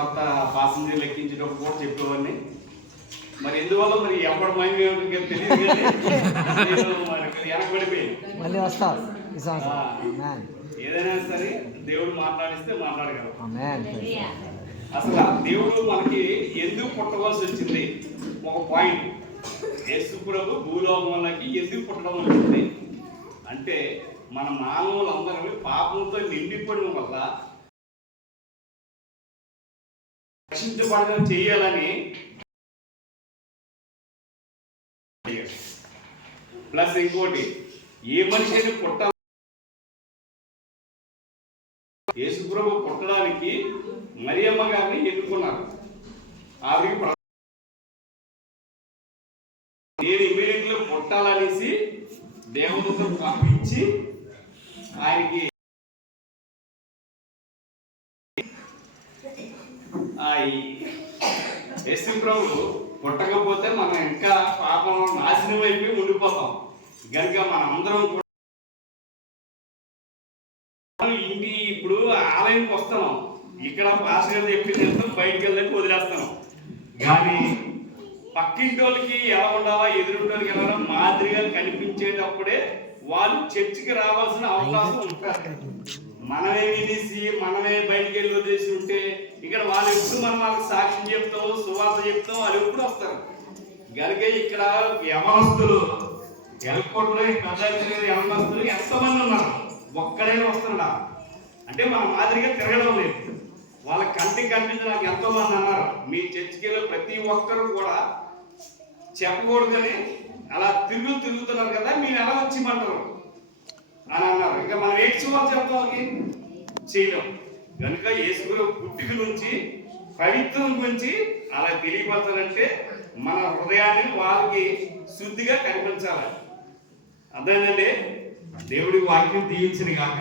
సువార్త పాసింజర్లు ఎక్కించేటప్పుడు కూడా చెప్పేవాడిని. మరి ఎందువల్ల మరి ఎవరి మైండ్ తెలియదు కానీ వెనకబడిపోయింది. ఏదైనా సరే దేవుడు మాట్లాడిస్తే మాట్లాడగలరు. అసలు దేవుడు మనకి ఎందుకు పుట్టవలసి వచ్చింది? ఒక పాయింట్, యేసు ప్రభు భూలోకంలోకి ఎందుకు పుట్టడం వచ్చింది అంటే మన మానవులందరూ పాపంతో నిండిపోవడం వల్ల రక్షించబడడం చేయాలని, ప్లస్ ఇంకోటి ఏ మనిషి అయినా పుట్టాలి. యేసు ప్రభు పుట్టడానికి మరియమ్మ గారిని ఎన్నుకున్నారు. ఆవిడకి నేను ఇమీడియట్గా పుట్టాలనేసి దేవుడితో పంపించి ఆయనకి యేసు ప్రభు పుట్టకపోతే మనం ఇంకా పాపం నాశనం అయిపోయి ఉండిపోతాం. కనుక మనందరం కూడా ఇంటి ఇప్పుడు ఆలయంకి వస్తున్నాం, ఇక్కడ పాస్టర్ గారు చెప్పింది బయటికి వెళ్ళడానికి వదిలేస్తాం. కానీ పక్కింటి వాళ్ళకి ఎలా ఉండాలా, ఎదురుంటోళ్ళకి ఎలా మాదిరిగా కనిపించేటప్పుడే వాళ్ళు చర్చికి రావాల్సిన అవకాశం ఉంటుంది. మనమే వినేసి మనమే బయటికి వెళ్ళి వదిలేసి ఉంటే ఇక్కడ వాళ్ళు ఎప్పుడు మనం వాళ్ళకి సాక్ష్యం చెప్తాం, సువార్త చెప్తాం, వాళ్ళు ఎప్పుడు వస్తారు. కనుక ఇక్కడ యవనస్తులు ఎలకోట్లో యవనస్తులు ఎంతమంది ఉన్నారు, ఒక్కడైనా వస్తున్నాడా అంటే మన మాదిరిగా తిరగడం లేదు. వాళ్ళ కంటికి కనిపించడానికి ఎంతో మంది అన్నారు. మీ చర్చికి వెళ్ళే ప్రతి ఒక్కరు కూడా చెప్పకూడదని అలా తిరుగుతున్నారు కదా, మీరు ఎలా వచ్చిమంటారు అని అన్నారు. ఇంకా మనం ఏడ్చుకోవాలి చెప్తానికి చేయలేం. కనుక యేసు పుట్టిక నుంచి పవిత్రం గురించి అలా తెలియపరచాలంటే మన హృదయాన్ని వాళ్ళకి శుద్ధిగా కనిపించాలి. అదేనండి దేవుడి వాక్యం దీవించిన కాక.